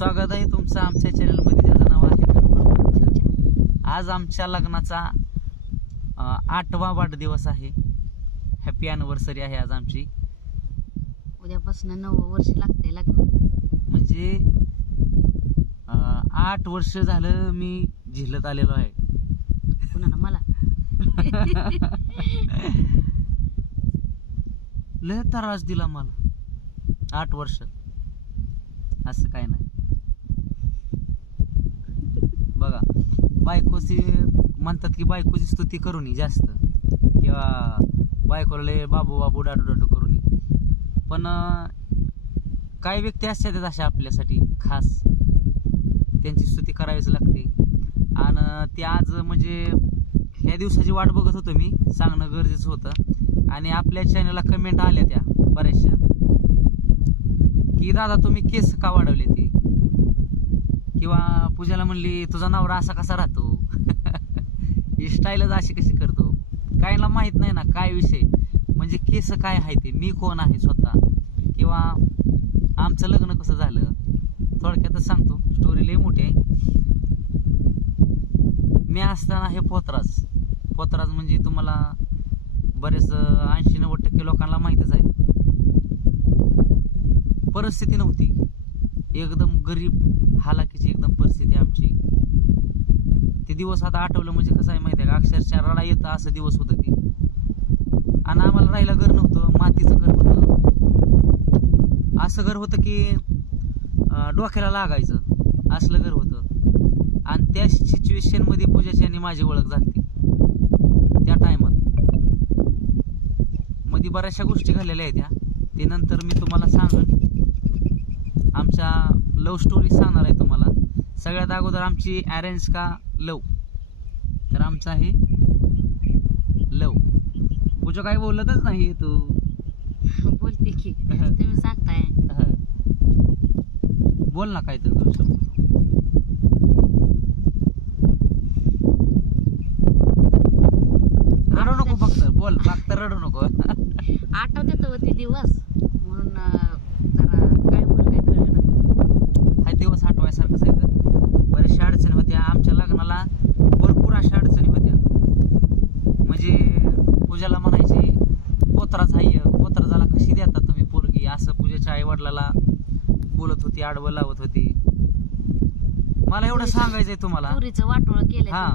स्वागत आहे तुमचं आमच्या चॅनलमध्ये त्याचं नाव आहे आज आमच्या लग्नाचा आठवा वाढदिवस आहे. हॅपी अॅनिव्हर्सरी आहे आज आमची. उद्यापासून नऊ वर्ष लागते लग्न. म्हणजे आठ वर्ष झालं मी झिलत आलेलो आहे. पुन्हा मला. लय त्रास दिला मला. आठ वर्ष. असं काय नाही. बघा बायकोची म्हणतात की बायकोची स्तुती करून जास्त. किंवा बायकोला बाबू बाबू डाडू डाडू करू पण काही व्यक्ती असतात अशा आपल्यासाठी खास. त्यांची स्तुती करावीच लागते. आणि ते आज म्हणजे ह्या दिवसाची वाट बघत होतो मी. सांगणं गरजेचं होतं. आणि आपल्या चॅनलला कमेंट आल्या त्या बऱ्याचशा. की दादा तुम्ही केस का वाढवले ते? किंवा पूजाला म्हणली तुझा नवरा असा कसा राहतो? ही स्टाईलच अशी कशी करतो? काहीला माहीत नाही ना काय विषय. म्हणजे केस काय आहे ते? मी कोण आहे स्वतः? किंवा आमचं लग्न कसं झालं? थोडक्यातच सांगतो. स्टोरी लई मोठी आहे. मी असताना हे पोतराज. पोतराज म्हणजे तुम्हाला बरेच ऐंशी नव्वद टक्के लोकांना माहितच आहे. परिस्थिती नव्हती. एकदम गरीब हालाकीची एकदम परिस्थिती आमची. ते दिवस आता आठवलं म्हणजे कसं आहे माहिती आहे का? अक्षरशः रडा येतं असं दिवस होतं ते. आणि आम्हाला राहायला घर नव्हतं मातीचं घर होतं. असं घर होतं की डोक्याला लागायचं. असलं घर होतं. आणि त्या सिच्युएशनमध्ये पूजाची आणि माझी ओळख झाली त्या टायमात मध्ये बऱ्याचशा गोष्टी घालेल्या आहेत त्या. ते नंतर मी तुम्हाला सांगेन. आमच्या लव्ह स्टोरी सांगणार आहे तुम्हाला. सगळ्यात अगोदर आमची अरेंज का लव तर आमचं आहे लव पूजा काय बोलतच नाही तू. बोलते की. तुम्ही सांगताय. हं. बोल ना काय तर शब्द रडू नको फक्त. बोल फक्त रडू नको. आठवते तो ते दिवस म्हणून अं, जरा काय बोल काय कळलं हा दिवस आठवायसारखंच आहे तर बऱ्याचशा अडचणी होत्या आमच्या लग्नाला भरपूर अशा अडचणी होत्या म्हणजे पूजाला म्हणायची पोत्राच आहे. पोत्राजाला कशी देता तुम्ही पोरगी? असं पूजाच्या आई वडिलाला बोलत होती आडवं लावत होती. मला एवढं सांगायचंय तुम्हाला. पुरीचं वाटोळ केलं हा.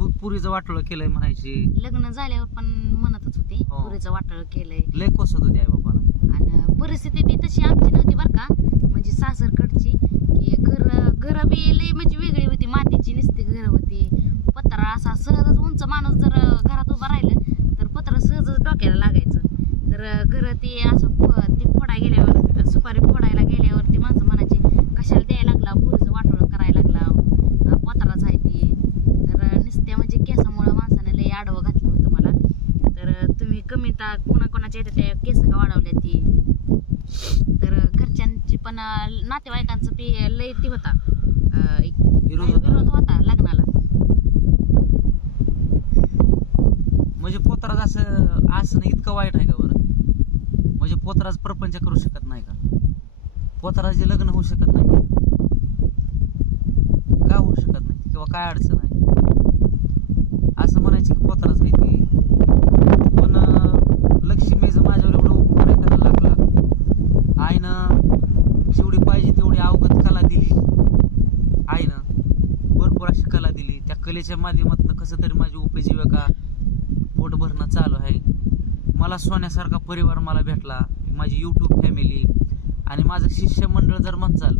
पु- पुरीचं वाटोळं केलंय म्हणायची. लग्न झाल्यावर पण म्हणतच होती. हो. पुरीचं वाटोळ केलंय. लय कोसत होती आई बाबाला. आणि परिस्थिती बी तशी आमची नव्हती बरं का. म्हणजे सासरकडची की घर घर बी लई म्हणजे वेगळी होती. मातीची नुसती घर होती. पत्रा असा सहजच उंच माणूस जर घरात उभा राहिलं तर पत्र सहजच डोक्याला लागायचं तर ते असं ते फोडा गेल्यावर सुपारी फोडायला गेल्यावर ती माणसं म्हणायची कशाला द्यायला लागला? पुरीचं वाटोळं करायला लागला. अं, पत्राच आहे ती. तर नुसत्या म्हणजे केसामुळं माणसाने लई आडवं घातलं होतं मला. तर तुम्ही कमेंट कोणाकोणाच्या येते त्या केस का वाढवल्या ती? तर घरच्यांची पण नातेवाईकांचं बी लय ती होता. विरोध होता. लग्नाला. म्हणजे पोतराज असं असणं इतकं वाईट आहे का बरं म्हणजे पोतराज प्रपंच करू शकत नाही का? पोतराजे लग्न होऊ शकत नाही का? होऊ शकत नाही? किंवा काय अडचण आहे? असं म्हणायचं की पोतराज आहे ती. पण लक्ष्मीचं माझ्यावर एवढं उपकार करायला लागला? आईनं जेवढी पाहिजे तेवढी अवगत कला दिली. आईनं भरपूर अशी कला दिली. त्या कलेच्या माध्यमातून कसं तरी माझी उपजीविका पोट भरणं चालू आहे. मला सोन्यासारखा परिवार मला भेटला माझी यूट्यूब फॅमिली आणि माझं शिष्यमंडळ जर म्हणचाल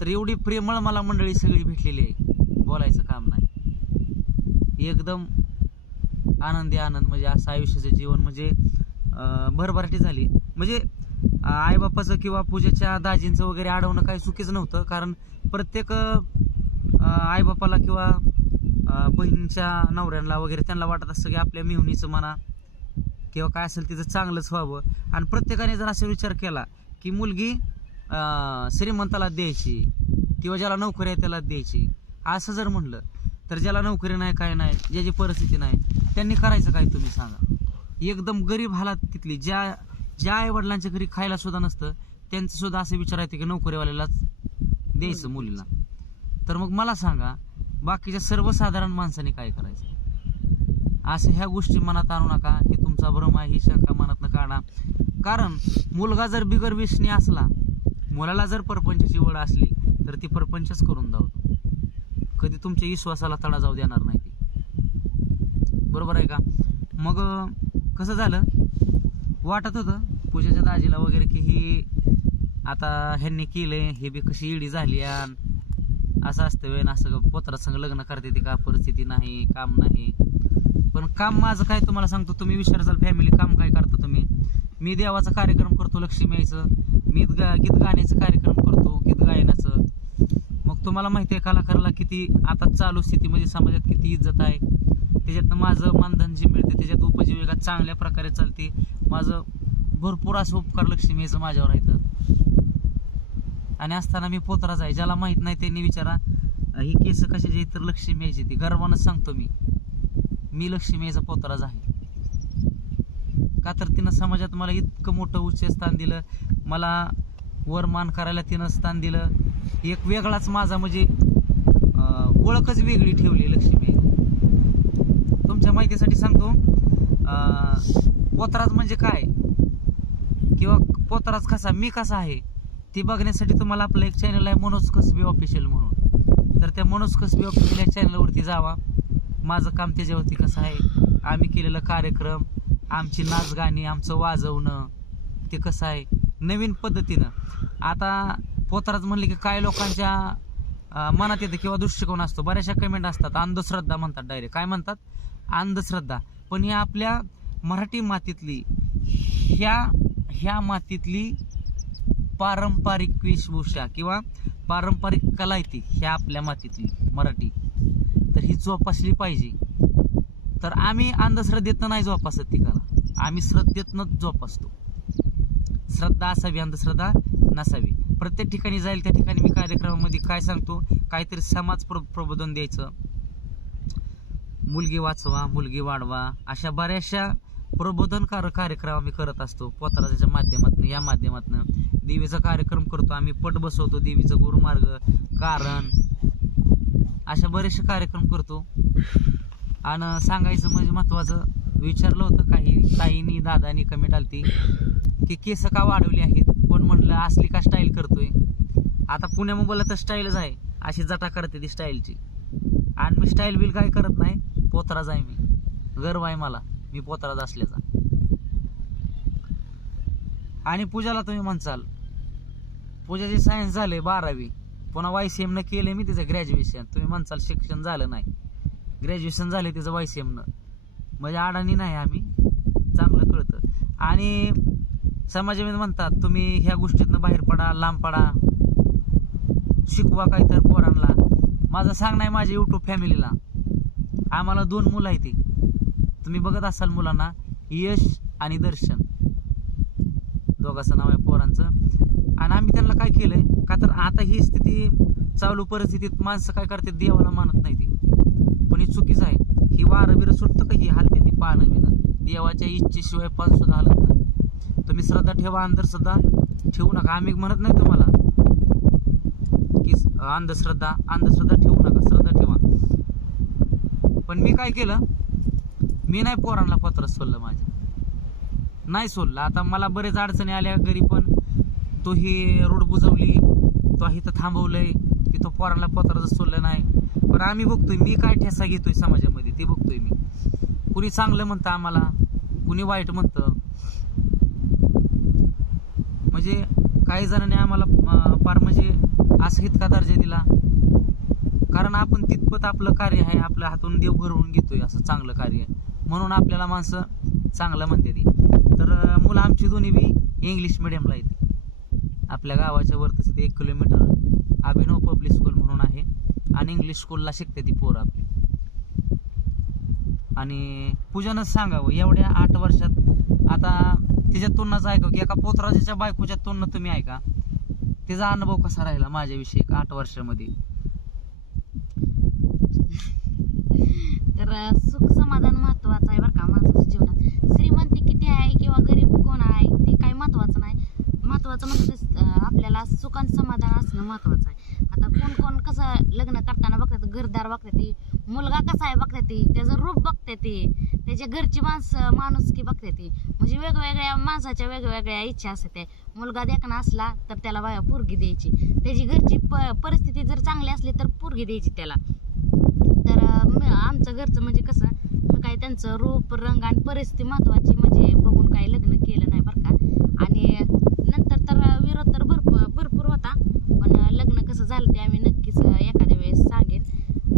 तर एवढी प्रेमळ मला मंडळी सगळी भेटलेली आहे. बोलायचं काम नाही. एकदम आनंदी आनंद म्हणजे असं आयुष्याचं जीवन म्हणजे भरभराटी झाली. म्हणजे आईबापाचं किंवा पूजेच्या दाजींचं वगैरे अडवणं काही चुकीचं नव्हतं कारण प्रत्येक आईबापाला किंवा बहिणीच्या नवऱ्यांना वगैरे त्यांना वाटत असतं की आपल्या मिहुनीचं म्हणा किंवा काय असेल तिचं चांगलंच व्हावं. आणि प्रत्येकाने जर असा विचार केला की मुलगी श्रीमंताला द्यायची किंवा ज्याला नोकरी आहे त्याला द्यायची असं जर म्हणलं तर ज्याला नोकरी नाही काय नाही ज्याची परिस्थिती नाही त्यांनी करायचं काय तुम्ही सांगा? एकदम गरीब हालात तिथली. ज्या ज्या आई वडिलांच्या घरी खायला सुद्धा नसतं त्यांचं सुद्धा असं विचार येते की नोकरीवाल्यालाच द्यायचं मुलीला. तर मग मला सांगा बाकीच्या सर्वसाधारण माणसाने काय करायचं? असं ह्या गोष्टी मनात आणू नका हे तुमचा भ्रम आहे ही शंका मनातनं काढा. कारण मुलगा जर बिगर व्यसनी असला मुलाला जर परपंचाची वड असली तर ती परपंचच करून धावतो कधी तुमच्या विश्वासाला तडा जाऊ देणार नाही ती. बरोबर आहे का? मग कसं झालं? वाटत होतं पूजाच्या दाजीला वगैरे की ही आता ह्यांनी केलंय हे बी कशी इडी झाली असं असतं वेळ असं पोत्रात संग लग्न करते ती का? परिस्थिती नाही काम नाही. पण काम माझं काय तुम्हाला सांगतो तुम्ही विचारचाल फॅमिली काम काय करता तुम्ही. मी देवाचा कार्यक्रम करतो लक्ष्मी यायचं. मी गा गीत गाण्याचं कार्यक्रम करतो गीत गायनाचं. मग तुम्हाला माहिती आहे कलाकाराला किती आता चालू स्थितीमध्ये समाजात किती इज्जत आहे. त्याच्यातनं माझं मानधन जे मिळते त्याच्यात उपजीविका चांगल्या प्रकारे चालते. माझं भरपूर असं उपकार लक्ष्मी यायचं माझ्यावर राहतं आणि असताना मी पोतराच आहे ज्याला माहीत नाही त्यांनी विचारा ही केस कशाची तर लक्ष्मी यायची ती. गर्वानं सांगतो मी. मी लक्ष्मीचा पोतराज आहे का तर तिनं समाजात मला इतकं मोठं उच्च स्थान दिलं मला वर मान करायला तिनं स्थान दिलं. एक वेगळाच माझा म्हणजे ओळखच वेगळी ठेवली लक्ष्मी. तुमच्या माहितीसाठी सांगतो पोतराज म्हणजे काय? किंवा पोतराज कसा मी कसा आहे? ती बघण्यासाठी तुम्हाला आपलं एक चॅनल आहे मनोज कसबी ऑफिशियल म्हणून. तर त्या मनोज कसबी ऑफिशियल या चॅनलवरती जावा. माझं काम त्याच्यावरती कसं आहे? आम्ही केलेलं कार्यक्रम आमची नाच गाणी आमचं वाजवणं ते कसं आहे? नवीन पद्धतीनं. आता पोतराज म्हणले की काय लोकांच्या मनात येतं किंवा दृष्टिकोन असतो. बऱ्याचशा कमेंट असतात. अंधश्रद्धा म्हणतात डायरेक्ट काय म्हणतात? अंधश्रद्धा. पण ही आपल्या मराठी मातीतली ह्या ह्या मातीतली पारंपरिक वेशभूषा किंवा पारंपरिक कला आहे ती ह्या आपल्या मातीतली मराठी. तर ही जोपासली पाहिजे. तर आम्ही अंधश्रद्धेतनं नाही जोपासत ती कला आम्ही श्रद्धेतनंच जोपासतो. श्रद्धा असावी अंधश्रद्धा नसावी. प्रत्येक ठिकाणी जाईल त्या ठिकाणी मी कार्यक्रमामध्ये काय सांगतो? काहीतरी समाज प्र प्रबोधन द्यायचं. मुलगी वाचवा मुलगी वाढवा अशा बऱ्याचशा प्रबोधनकारक कार्यक्रम आम्ही करत असतो. पोतराजाच्या माध्यमातून या माध्यमातून. देवीचा कार्यक्रम करतो आम्ही पट बसवतो देवीचं गुरुमार्ग कारण अशा बरेचसे कार्यक्रम करतो. आणि सांगायचं म्हणजे महत्वाचं विचारलं होतं काही ताईनी दादानी कमेंट आलती की केस का वाढवली आहेत? कोण म्हणलं असली का स्टाईल करतोय? आता पुण्या मुंबईला तर स्टाईलच आहे. अशी जटा करते ती स्टाईलची आणि मी स्टाईल बिल काय करत नाही? पोतराज आहे मी. गर्व आहे मला. मी पोतराज असल्याचा. आणि पूजाला तुम्ही म्हणसाल पूजाचे सायन्स झाले बारावी. पुन्हा वाय सी एमनं केलं मी तिचं ग्रॅज्युएशन तुम्ही म्हणसाल शिक्षण झालं नाही. ग्रॅज्युएशन झालं तिचं वाय सी एमनं म्हणजे अडाणी नाही आम्ही. चांगलं कळतं. आणि समाजामध्ये म्हणतात तुम्ही ह्या गोष्टीतनं बाहेर पडा लांब पडा. शिकवा काहीतरी पोरांना. माझं सांग नाही माझ्या युट्यूब फॅमिलीला आम्हाला दोन मुलं आहेत ती. तुम्ही बघत असाल मुलांना यश आणि दर्शन. दोघांचं नाव आहे पोरांचं. आणि आम्ही त्यांना काय केलं आहे का तर आता ही स्थिती चालू परिस्थितीत माणसं काय करतात देवाला मानत नाही ती. पण ही चुकीचं आहे. ही वारं सुटतं का? ही हालते ती पाहणं बिणं देवाच्या इच्छेशिवाय पण सुद्धा हालत नाही. तुम्ही श्रद्धा ठेवा अंधश्रद्धा. ठेवू नका. आम्ही म्हणत नाही तुम्हाला की अंधश्रद्धा अंधश्रद्धा ठेवू नका. श्रद्धा ठेवा. पण मी काय केलं? मी नाही पोरांना पत्र सोडलं माझ्या. नाही सोडलं. आता मला बरेच अडचणी आल्या घरी पण. तो ही रोड बुजवली. तो इथं थांबवलंय की तो पोरांना पत्राचं सोडलं नाही. पण आम्ही बघतोय मी काय ठेसा घेतोय समाजामध्ये ते बघतोय मी. कुणी चांगलं म्हणतं आम्हाला कुणी वाईट म्हणतं. म्हणजे काही जणांनी आम्हाला फार म्हणजे असं इतका दर्जा दिला. कारण आपण तितपत आपलं कार्य आहे आपल्या हातून देव घडवून घेतोय असं चांगलं कार्य म्हणून आपल्याला माणसं चांगलं म्हणते ती तर मुलं आमची दोन्ही बी इंग्लिश मिडियमला आहेत. आपल्या गावाच्या वर तिथे एक किलोमीटर अभिनव पब्लिक स्कूल म्हणून आहे. आणि इंग्लिश स्कूलला शिकते ती पोर आपली. आणि पूजनच सांगावं एवढ्या आठ वर्षात आता तिच्या तुलनाच ऐका की एका पोतराजाच्या बायकोच्या तुलना तुम्ही ऐका. तिचा अनुभव कसा राहिला माझ्याविषयी आठ वर्षामध्ये तर अं, सुख समाधान महत्वाचं आहे बरं का माणसाच्या जीवनात श्रीमंती किती आहे किंवा गरीब कोण आहे ते काही महत्वाचं नाही महत्वाचं म्हणजे अं, आपल्याला सुख आणि समाधान असणं महत्वाचं आहे आता कोण कोण कसं लग्न करताना बघतात घरदार बघते ती. मुलगा कसा आहे बघते ती. त्याचं रूप बघते ती. त्याच्या घरची माणसं माणूस की बघते ती. म्हणजे वेगवेगळ्या माणसाच्या वेगवेगळ्या इच्छा असते मुलगा देखणा असला तर त्याला बाया पोरगी द्यायची. त्याची घरची प- परिस्थिती जर चांगली असली तर पोरगी द्यायची त्याला. तर आमचं घरचं म्हणजे कसं काय त्यांचं रूप रंग आणि परिस्थिती महत्वाची म्हणजे बघून काही लग्न केलं नाही बरं का. आणि नंतर तर विरोध तर भरपूर भरपूर होता. पण लग्न कसं झालं ते आम्ही नक्कीच एखाद्या वेळेस सांगेन.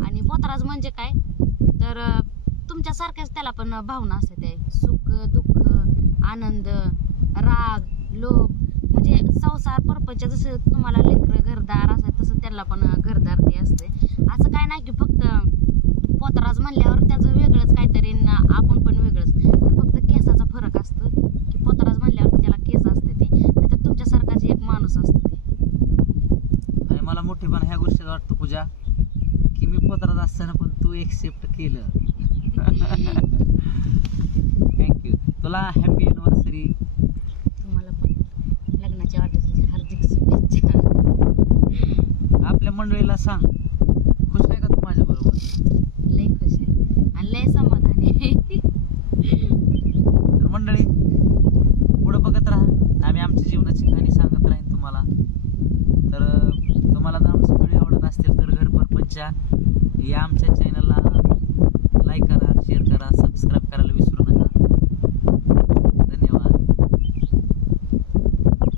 आणि पोतराज म्हणजे काय? तर तुमच्यासारख्याच त्याला पण भावना असते ते सुख दुःख आनंद राग लोभ म्हणजे संसार परपंच जसं तुम्हाला लेकरं घरदार असतात तसं त्याला पण घरदार ते असते. असं काय नाही की फक्त पोतराज म्हणल्यावर त्याचं वेगळंच काहीतरी आपण पण वेगळंच. तर फक्त केसाचा फरक असतो की पोतराज म्हणल्यावर त्याला केस असते ते. नाही तर तुमच्यासारखाच एक माणूस असतो ते. आणि मला मोठेपणा ह्या गोष्टीचा वाटतं पूजा. मी पोतरात असताना पण तू एक्सेप्ट केलं. थँक्यू तुला हॅपी अॅनिव्हर्सरी तुम्हाला पण. लग्नाच्या हार्दिक शुभेच्छा. आपल्या मंडळीला सांग.